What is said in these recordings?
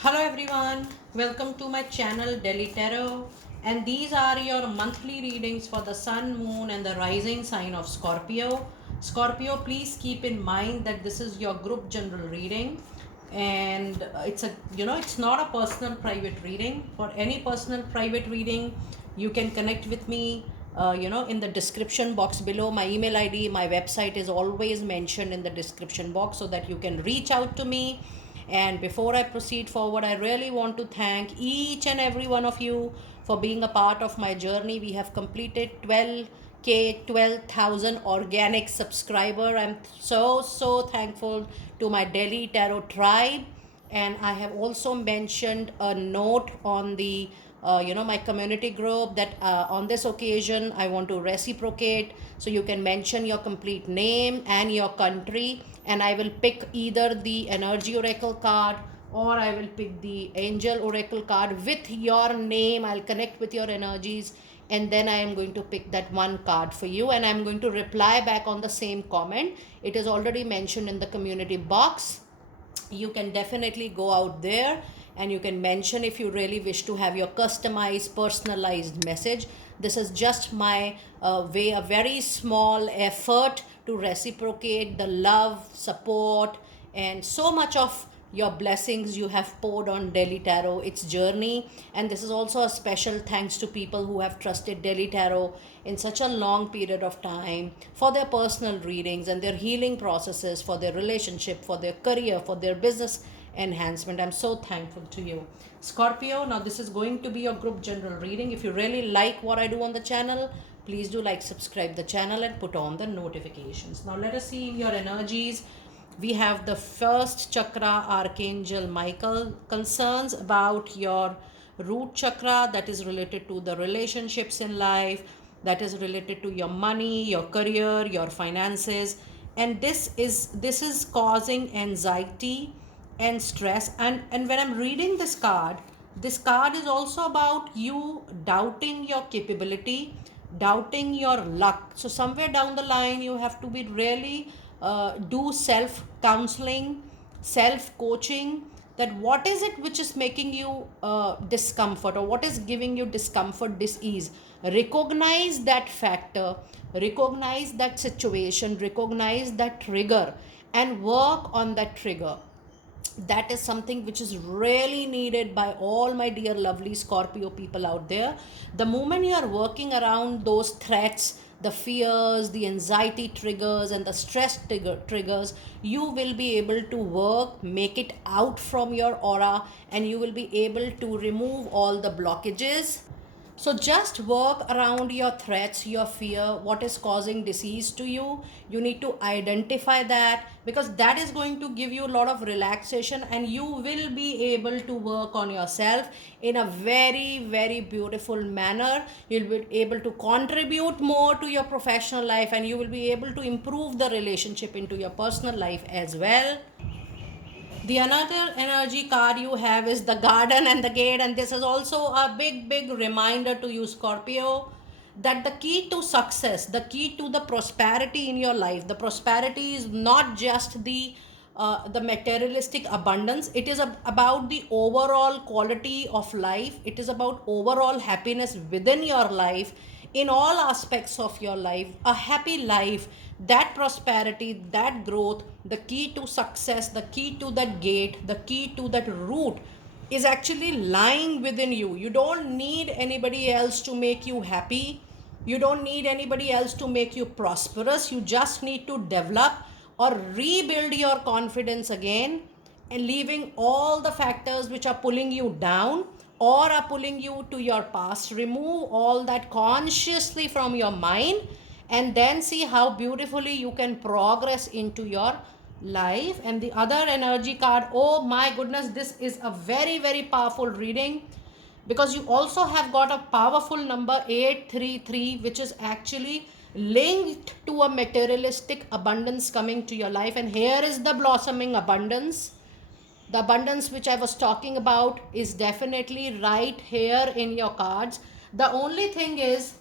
Hello everyone, welcome to my channel Delhi Tarot, and these are your monthly readings for the sun, moon and the rising sign of Scorpio. Scorpio, please keep in mind that this is your group general reading, and it's not a personal private reading. For any personal private reading, you can connect with me in the description box below. My email ID, my website is always mentioned in the description box so that you can reach out to me. And before I proceed forward, I really want to thank each and every one of you for being a part of my journey. We have completed 12K, 12,000 organic subscriber. I'm so thankful to my Delhi Tarot tribe. And I have also mentioned a note on the my community group that on this occasion I want to reciprocate, so you can mention your complete name and your country, and I will pick either the energy oracle card or I will pick the angel oracle card with your name. I'll connect with your energies, and then I am going to pick that one card for you, and I'm going to reply back on the same comment. It is already mentioned in the community box. You can definitely go out there and you can mention if you really wish to have your customized personalized message. This is just my way, a very small effort to reciprocate the love, support and so much of your blessings you have poured on Delhi Tarot, its journey. And this is also a special thanks to people who have trusted Delhi Tarot in such a long period of time for their personal readings and their healing processes, for their relationship, for their career, for their business enhancement. I'm so thankful to you. Scorpio, now this is going to be your group general reading. If you really like what I do on the channel, please do like, subscribe the channel and put on the notifications. Now let us see your energies. We have the first chakra, Archangel Michael, concerns about your root chakra, that is related to the relationships in life, that is related to your money, your career, your finances. And this is causing anxiety and stress. And when I'm reading this card is also about you doubting your capability, doubting your luck. So somewhere down the line you have to be really do self counseling, self coaching, that what is it which is making you discomfort, or what is giving you discomfort, dis-ease. Recognize that factor, recognize that situation, recognize that trigger and work on that trigger. That is something which is really needed by all my dear lovely Scorpio people out there. The moment you are working around those threats, the fears, the anxiety triggers and the stress triggers, you will be able to work, make it out from your aura, and you will be able to remove all the blockages. So just work around your threats, your fear, what is causing disease to you. You need to identify that, because that is going to give you a lot of relaxation and you will be able to work on yourself in a very beautiful manner. You'll be able to contribute more to your professional life, and you will be able to improve the relationship into your personal life as well. The another energy card you have is the garden and the gate, and this is also a big reminder to you, Scorpio, that the key to success, the key to the prosperity in your life, the prosperity is not just the materialistic abundance. It is about the overall quality of life. It is about overall happiness within your life, in all aspects of your life. A happy life, that prosperity, that growth, the key to success, the key to that gate, the key to that route is actually lying within you. You don't need anybody else to make you happy. You don't need anybody else to make you prosperous. You just need to develop or rebuild your confidence again, and leaving all the factors which are pulling you down or are pulling you to your past. Remove all that consciously from your mind, and then see how beautifully you can progress into your life. And the other energy card, oh my goodness, this is a very powerful reading, because you also have got a powerful number 833, which is actually linked to a materialistic abundance coming to your life. And here is the blossoming abundance. The abundance which I was talking about is definitely right here in your cards. The only thing is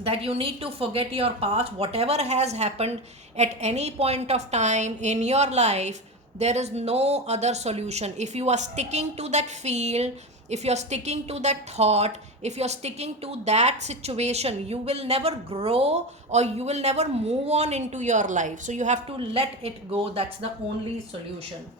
that you need to forget your past, whatever has happened at any point of time in your life. There is no other solution. If you are sticking to that field, if you're sticking to that thought, if you're sticking to that situation, you will never grow or you will never move on into your life. So you have to let it go. That's the only solution.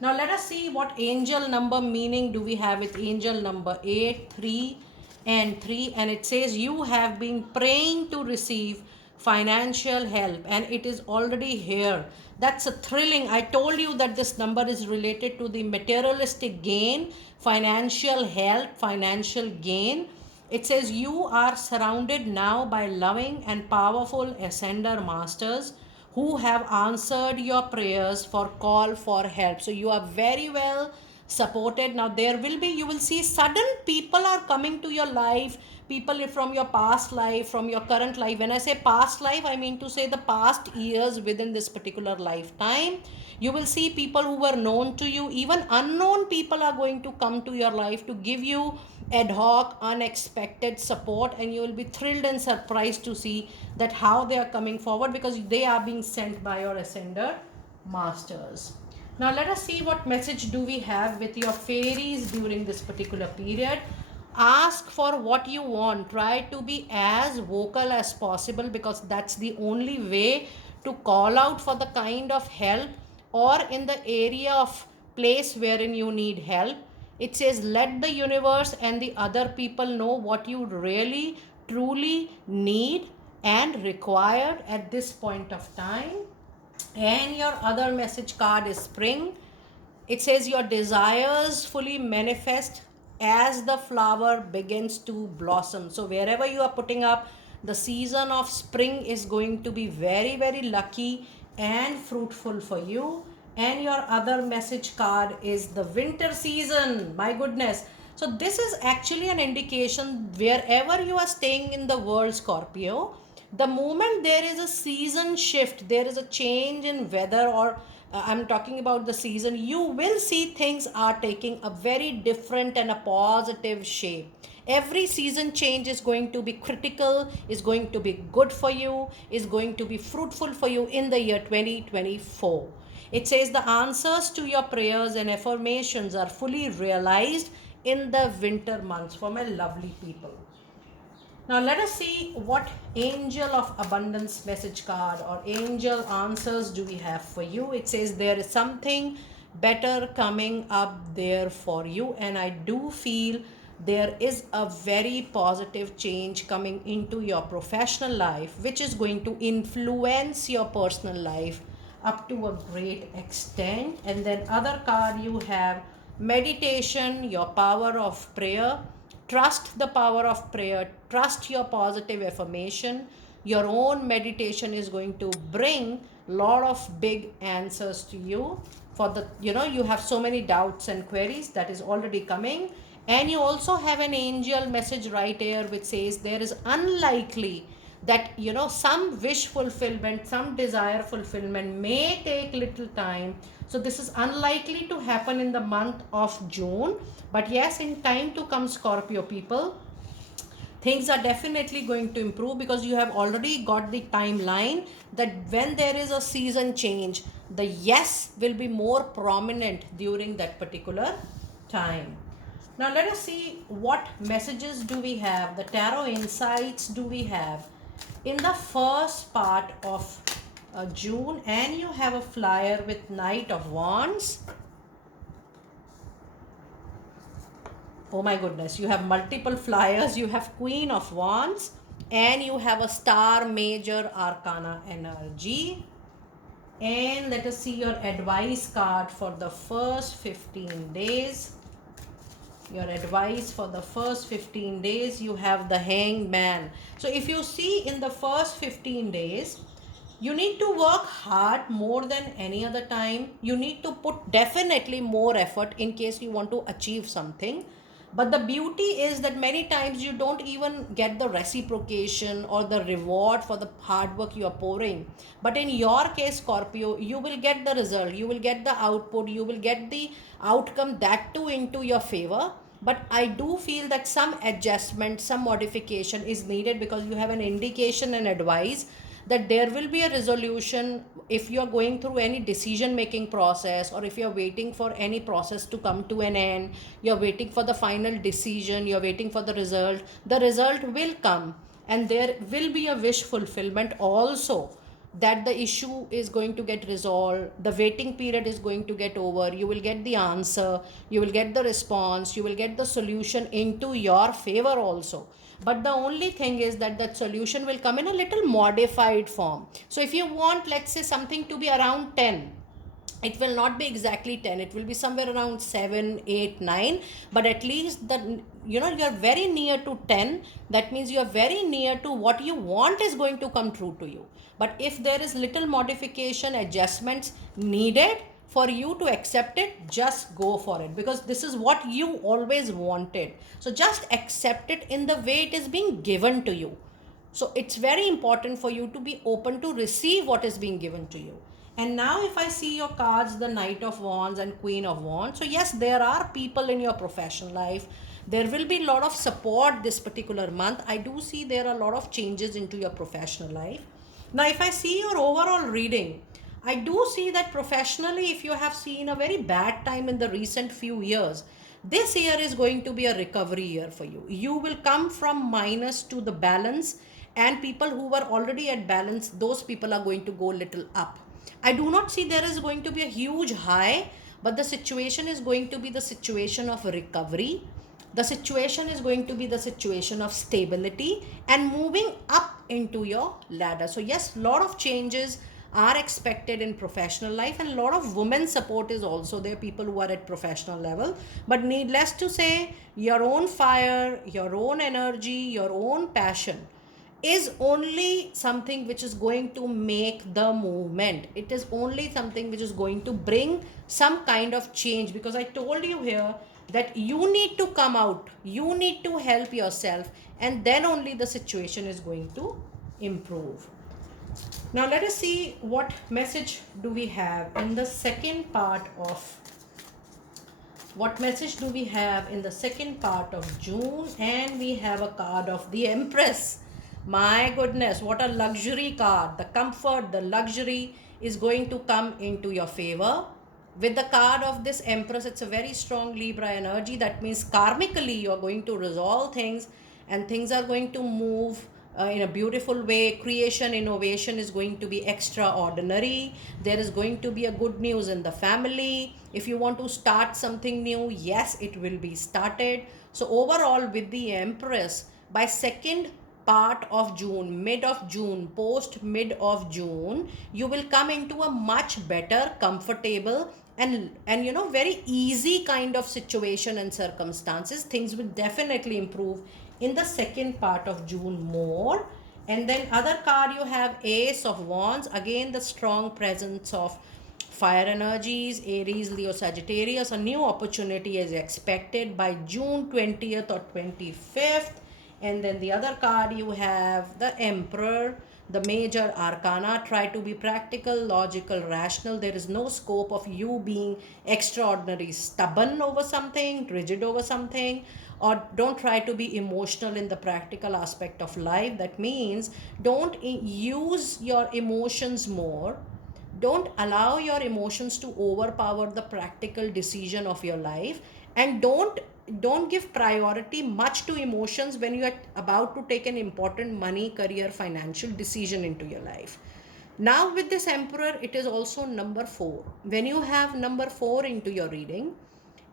Now let us see what angel number meaning do we have with angel number 8, 3 and 3. And it says you have been praying to receive financial help and it is already here. That's a thrilling. I told you that this number is related to the materialistic gain, financial help, financial gain. It says you are surrounded now by loving and powerful ascender masters who have answered your prayers for call for help. So you are very well supported. Now there will be, you will see sudden people are coming to your life, people from your past life, from your current life. When I say past life, I mean to say the past years within this particular lifetime. You will see people who were known to you, even unknown people are going to come to your life to give you ad hoc unexpected support, and you will be thrilled and surprised to see that how they are coming forward because they are being sent by your ascender masters. Now let us see what message do we have with your fairies during this particular period. Ask for what you want. Try to be as vocal as possible because that's the only way to call out for the kind of help or in the area of place wherein you need help. It says let the universe and the other people know what you really truly need and required at this point of time. And your other message card is spring. It says your desires fully manifest as the flower begins to blossom. So wherever you are putting up, the season of spring is going to be very, very lucky and fruitful for you. And your other message card is the winter season. My goodness. So this is actually an indication wherever you are staying in the world, Scorpio, the moment there is a season shift, there is a change in weather, or I'm talking about the season, you will see things are taking a very different and a positive shape. Every season change is going to be critical, is going to be good for you, is going to be fruitful for you in the year 2024. It says the answers to your prayers and affirmations are fully realized in the winter months for my lovely people. Now let us see what angel of abundance message card or angel answers do we have for you. It says there is something better coming up there for you, and I do feel there is a very positive change coming into your professional life which is going to influence your personal life up to a great extent. And then other card you have meditation, your power of prayer. Trust the power of prayer, trust your positive affirmation. Your own meditation is going to bring a lot of big answers to you for the, you have so many doubts and queries that is already coming. And you also have an angel message right here which says there is unlikely that some wish fulfillment, some desire fulfillment may take little time. So this is unlikely to happen in the month of June, but yes, in time to come, Scorpio people, things are definitely going to improve because you have already got the timeline that when there is a season change, the yes will be more prominent during that particular time. Now let us see what messages do we have, the tarot insights do we have in the first part of June. And you have a flyer with Knight of Wands. Oh my goodness, you have multiple flyers. You have Queen of Wands and you have a Star Major Arcana energy. And let us see your advice card for the first 15 days. Your advice for the first 15 days, you have the Hanged Man. So if you see in the first 15 days, you need to work hard more than any other time. You need to put definitely more effort in case you want to achieve something. But the beauty is that many times you don't even get the reciprocation or the reward for the hard work you are pouring. But in your case, Scorpio, you will get the result, you will get the output, you will get the outcome, that too into your favor. But I do feel that some adjustment, some modification is needed because you have an indication and advice that there will be a resolution if you are going through any decision making process, or if you are waiting for any process to come to an end, you're waiting for the final decision, you're waiting for the result will come, and there will be a wish fulfillment also, that the issue is going to get resolved, the waiting period is going to get over, you will get the answer, you will get the response, you will get the solution into your favor also. But the only thing is that that solution will come in a little modified form. So if you want, let's say, something to be around 10, it will not be exactly 10, it will be somewhere around 7, 8, 9, but at least the, you're very near to 10. That means you're very near to what you want is going to come true to you. But if there is little modification, adjustments needed for you to accept it, just go for it, because this is what you always wanted. So just accept it in the way it is being given to you. So it's very important for you to be open to receive what is being given to you. And now if I see your cards, the Knight of Wands and Queen of Wands, so yes, there are people in your professional life. There will be a lot of support this particular month. I do see there are a lot of changes into your professional life. Now if I see your overall reading, I do see that professionally, if you have seen a very bad time in the recent few years, this year is going to be a recovery year for you. You will come from minus to the balance, and people who were already at balance, those people are going to go little up. I do not see there is going to be a huge high, but the situation is going to be the situation of recovery. The situation is going to be the situation of stability and moving up into your ladder. So yes, a lot of changes are expected in professional life, and a lot of women support is also there, people who are at professional level. But needless to say, your own fire, your own energy, your own passion is only something which is going to make the movement. It is only something which is going to bring some kind of change, because I told you here that you need to come out, you need to help yourself, and then only the situation is going to improve. Now let us see what message do we have in the second part of June. And we have a card of the Empress. My goodness, what a luxury card. The comfort, the luxury is going to come into your favor. With the card of this Empress, it's a very strong Libra energy. That means karmically you are going to resolve things, and things are going to move in a beautiful way. Creation, innovation is going to be extraordinary. There is going to be a good news in the family. If you want to start something new, yes, it will be started. So overall, with the Empress, by second part of June, mid of June, post mid of June, you will come into a much better, comfortable, and very easy kind of situation and circumstances. Things will definitely improve in the second part of June more. And then other card you have Ace of Wands, again the strong presence of fire energies, Aries, Leo, Sagittarius. A new opportunity is expected by June 20th or 25th. And then the other card you have the Emperor, the major arcana. Try to be practical, logical, rational. There is no scope of you being extraordinary stubborn over something, rigid over something, or don't try to be emotional in the practical aspect of life. That means don't use your emotions more. Don't allow your emotions to overpower the practical decision of your life, and don't give priority much to emotions when you are about to take an important money, career, financial decision into your life. Now with this Emperor, it is also number 4. When you have number 4 into your reading,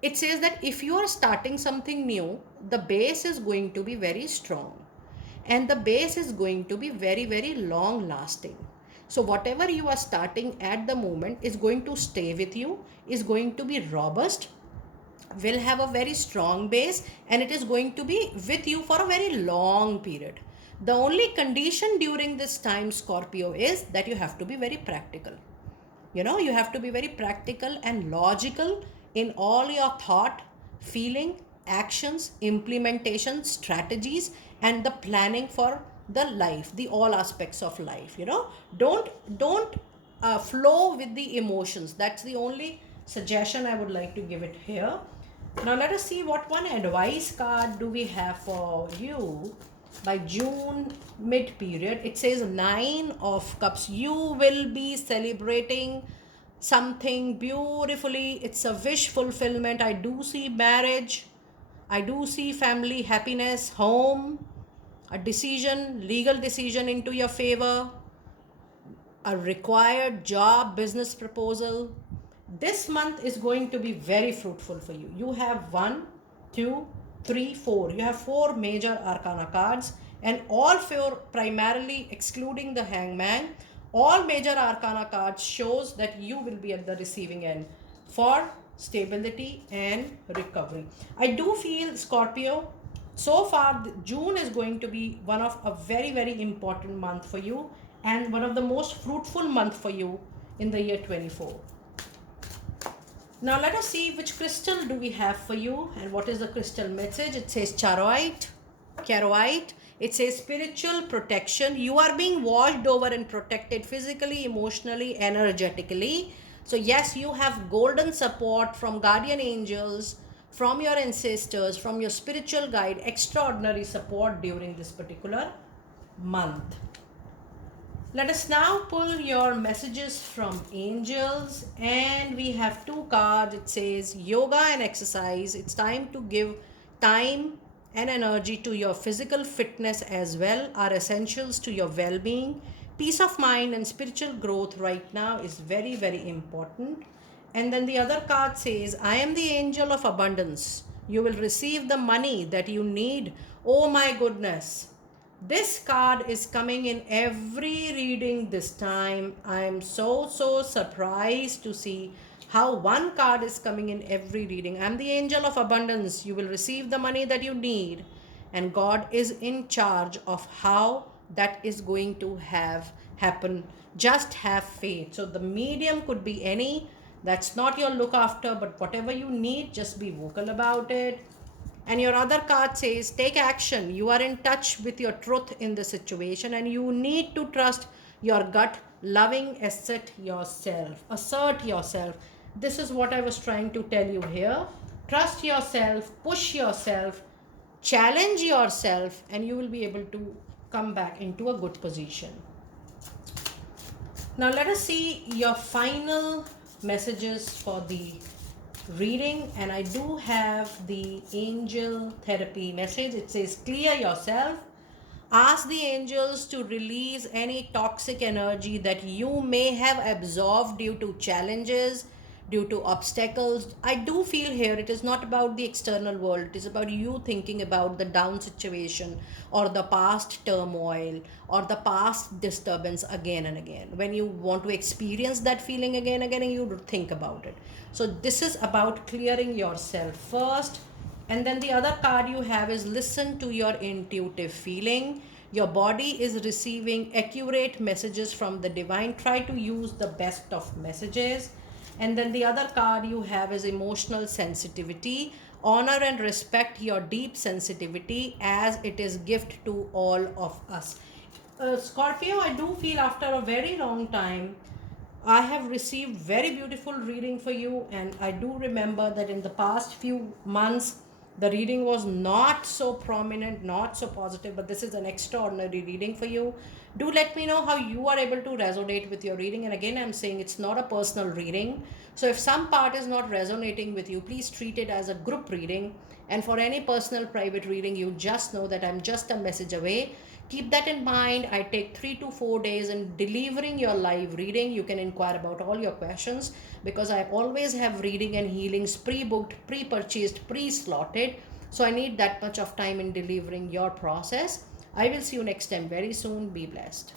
it says that if you are starting something new, the base is going to be very strong, and the base is going to be very, very long lasting. So whatever you are starting at the moment is going to stay with you, is going to be robust, will have a very strong base, and it is going to be with you for a very long period. The only condition during this time, Scorpio, is that you have to be very practical. You have to be very practical and logical in all your thought, feeling, actions, implementation, strategies, and the planning for the life, the all aspects of life. Don't flow with the emotions. That's the only suggestion I would like to give it here. Now let us see what one advice card do we have for you by June mid period. It says Nine of Cups. You will be celebrating something beautifully. It's a wish fulfillment. I do see marriage. I do see family happiness, home, a decision, legal decision into your favor, a required job, business proposal. This month is going to be very fruitful for you. You have one, two, three, four. You have four major arcana cards, and all four, primarily excluding the hangman, all major arcana cards shows that you will be at the receiving end for stability and recovery. I do feel, Scorpio, so far June is going to be one of a very, very important month for you, and one of the most fruitful month for you in the year 24. Now let us see which crystal do we have for you and what is the crystal message. It says charoite. It says spiritual protection. You are being watched over and protected physically, emotionally, energetically. So yes, you have golden support from guardian angels, from your ancestors, from your spiritual guide, extraordinary support during this particular month. Let us now pull your messages from angels, and we have two cards. It says yoga and exercise. It's time to give time and energy to your physical fitness as well, are essentials to your well-being. Peace of mind and spiritual growth right now is very, very important. And then the other card says, I am the angel of abundance. You will receive the money that you need. Oh my goodness. This card is coming in every reading this time. I am so surprised to see how one card is coming in every reading. I am the angel of abundance. You will receive the money that you need. And God is in charge of how that is going to happen. Just have faith. So the medium could be any. That's not your look after, but whatever you need, just be vocal about it. And your other card says, take action. You are in touch with your truth in the situation, and you need to trust your gut, loving, assert yourself. This is what I was trying to tell you here. Trust yourself, push yourself, challenge yourself, and you will be able to come back into a good position. Now let us see your final messages for the reading, and I do have the angel therapy message. It says, clear yourself. Ask the angels to release any toxic energy that you may have absorbed due to challenges, due to obstacles. I do feel here it is not about the external world. It is about you thinking about the down situation or the past turmoil or the past disturbance again and again. When you want to experience that feeling again and again, you think about it. So this is about clearing yourself first. And then the other card you have is listen to your intuitive feeling. Your body is receiving accurate messages from the divine. Try to use the best of messages. And then the other card you have is emotional sensitivity. Honor and respect your deep sensitivity as it is gift to all of us. Scorpio, I do feel after a very long time, I have received very beautiful reading for you, and I do remember that in the past few months, the reading was not so prominent, not so positive, but this is an extraordinary reading for you. Do let me know how you are able to resonate with your reading. And again, I'm saying it's not a personal reading. So if some part is not resonating with you, please treat it as a group reading. And for any personal private reading, you just know that I'm just a message away. Keep that in mind. I take 3 to 4 days in delivering your live reading. You can inquire about all your questions because I always have reading and healings pre-booked, pre-purchased, pre-slotted. So I need that much of time in delivering your process. I will see you next time very soon. Be blessed.